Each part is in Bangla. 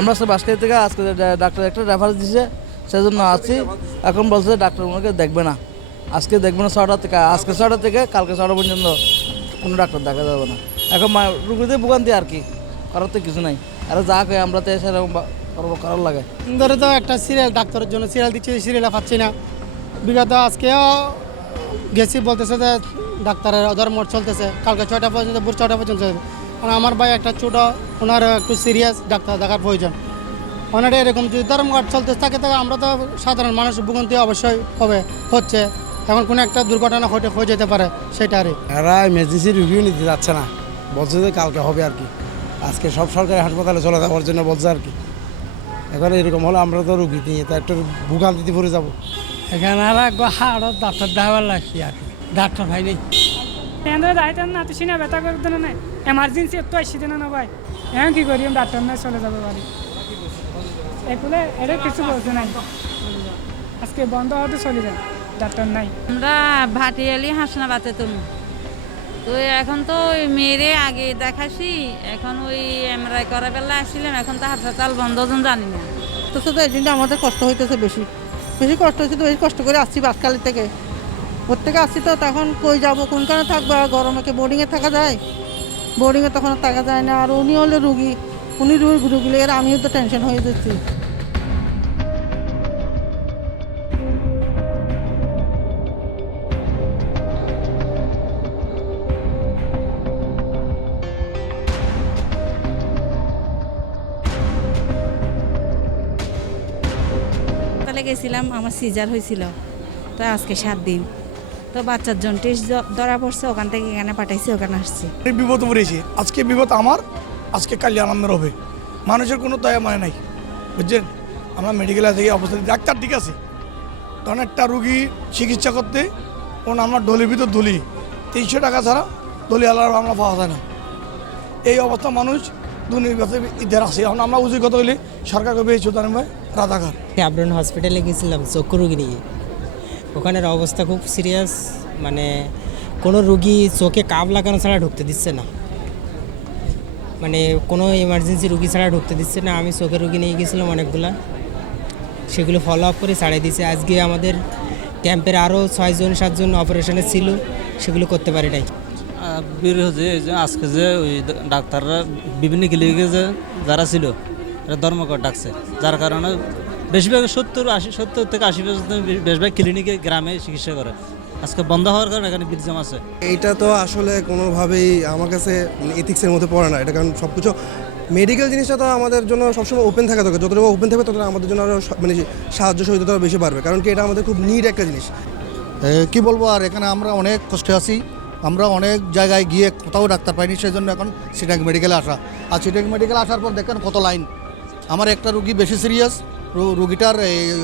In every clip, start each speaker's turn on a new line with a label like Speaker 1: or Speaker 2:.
Speaker 1: আমরা সব বাসকাই থেকে আজকে ডাক্তার একটা রেফারেন্স দিছে, সেজন্য আছি। এখন বলছে ডাক্তার ওনাকে দেখবে না। আজকে দেখবে না ছটা থেকে, আজকে ছটা থেকে কালকে ছটা পর্যন্ত কোনো ডাক্তার দেখা যাবে না। এখন রুগীদের ভোগান্তি আর কি, করার তো কিছু নাই। আর যা কই আমরা তো সেরকম করার লাগে।
Speaker 2: ধরে তো একটা সিরিয়াল ডাক্তারের জন্য সিরিয়াল দিচ্ছে সিরিয়াল পাচ্ছি না। বিগত আজকেও গেছি, বলতেছে যে ডাক্তারের ধর্ম চলতেছে। কালকে ছয়টা পর্যন্ত, ভোর ছয়টা পর্যন্ত। আর আমার ভাই একটা ছোট ওনার একটু সিরিয়াস ডাক্তার দেখার প্রয়োজন। ওনার এরকম যদি ধর্মঘট চলতে থাকে তাহলে আমরা তো সাধারণ মানুষ ভুগন্তি অবশ্যই হবে হচ্ছে। এখন কোনো একটা দুর্ঘটনা ঘটে হয়ে যেতে পারে সেটারই
Speaker 3: এরা এমার্জেন্সি রিভিউ নিতে যাচ্ছে না। বলছে যে কালকে হবে আর কি। আজকে সব সরকারি হাসপাতালে চলে যাওয়ার জন্য বলছে আর কি। এখন এরকম হলে আমরা তো রুগী নিয়ে তো একটু ভোগান্তিতে পড়ে যাব।
Speaker 4: এখানে আর হাড়ত ডাক্তার দেখাবার লাগছি আর কি। ডাক্তার ভাই নেই।
Speaker 5: কেন্দ্রে যাইতেন না তুই সিনা ব্যথা করতে না নাই? এমার্জেন্সি একটু আসছি না না ভাই। এখন কি করি ডাক্তার নাই চলে যাবে বাড়ি। এগুলো এটা কিছু বলছে নাই। আজকে বন্ধ হতে চলে যায় ডাক্তার নাই।
Speaker 6: আমরা ভাটিয়ালি হাসনাবাদে তুমি তো এখন তো ওই মেয়েরে আগে দেখাসি এখন ওই এমআরআই করা বেলা আসছিলাম এখন তো হাসপাতাল বন্ধ জানি না।
Speaker 7: তো শুধু এই জন্য আমাদের কষ্ট হইতেছে বেশি। বেশি কষ্ট হচ্ছে তো বেশি কষ্ট করে আসছি বাসকালি থেকে। থেকে আসছি তো, তখন কই যাব? কোনখানে থাকব? আর গরমে বোর্ডিংয়ে থাকা যায়? বোর্ডিংয়ে তখন থাকা যায় না। আর উনি হলে রুগী। উনি রুগী লেগে আমিও তো টেনশন হয়ে যাচ্ছি।
Speaker 6: গেছিলাম, আমার সিজার হয়েছিল। তো আজকে সাত দিন। তো বাচ্চার টেস্ট ধরা পড়ছে ওখান থেকে এখানে পাঠাইছি ওখানে আসছি।
Speaker 8: আমি বিপদ পড়েছি। আজকে বিপদ আমার আজকে কালি আনন্দের হবে। মানুষের কোনো দয়া মানে নাই। বুঝছেন? আমরা মেডিকেলে থেকে অবস্থা ডাক্তার ঠিক আছে। তখন একটা রুগী চিকিৎসা করতে কোন আমরা ডলির ভিতর ধুলি। তিনশো টাকা ছাড়া ডলি আলার আমরা পাওয়া যায় না। এই অবস্থা মানুষ দুর্নীতি আছে। এখন আমরা উচিত কথা হইলে সরকারকে পেয়েছি তার ভাই রাধাঘাট
Speaker 9: আবরণ হসপিটালে গেছিলাম চক্ষু রুগী নিয়ে। ওখানের অবস্থা খুব সিরিয়াস মানে কোনো রুগী চোখে কাপ লাগানো ছাড়া ঢুকতে দিচ্ছে না। মানে কোনো এমার্জেন্সি রুগী ছাড়া ঢুকতে দিচ্ছে না। আমি চোখের রুগী নিয়ে গেছিলাম অনেকগুলা। সেগুলো ফলো আপ করে ছাড়িয়ে দিয়েছে। আজকে আমাদের ক্যাম্পের আরও ছয়জন সাতজন অপারেশনে ছিল। সেগুলো করতে পারি নাই।
Speaker 10: বের এই যে আজকে যে ওই ডাক্তাররা বিভিন্ন ক্লিনিকে যে যারা ছিল ধর্মঘট ডাকছে। যার কারণে বেশিরভাগ সত্তর আশি সত্তর থেকে আশি পর্যন্ত বেশিরভাগ ক্লিনিকে গ্রামে চিকিৎসা করে। আজকে বন্ধ হওয়ার কারণে এখানে বিলজাম আছে।
Speaker 11: এইটা তো আসলে কোনোভাবেই আমার কাছে এথিক্সের মধ্যে পড়ে না। এটা কারণ সব কিছু মেডিকেল জিনিসটা তো আমাদের জন্য সবসময় ওপেন থাকা দরকার যতটুকু ওপেন থাকবে ততটা আমাদের জন্য আরও মানে সাহায্য সহযোগিতা বেশি বাড়বে। কারণ কি এটা আমাদের খুব নিড একটা জিনিস।
Speaker 3: কি বলব? আর এখানে আমরা অনেক কষ্টে আছি। আমরা অনেক জায়গায় গিয়ে কোথাও ডাক্তার পাইনি সেই জন্য এখন সিটাং মেডিকেলে আসা। আর সিটাং মেডিকেলে আসার পর দেখেন কত লাইন আমার একটা রুগী বেশি সিরিয়াস রুগীটার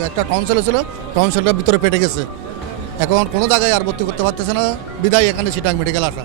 Speaker 3: একটা টনসেল ছিল টনসেলটা ভিতরে পেটে গেছে। এখন কোনো জায়গায় আর ভর্তি করতে পারতেছে না। বিদায়, এখানে সিটাং মেডিকেল আসা।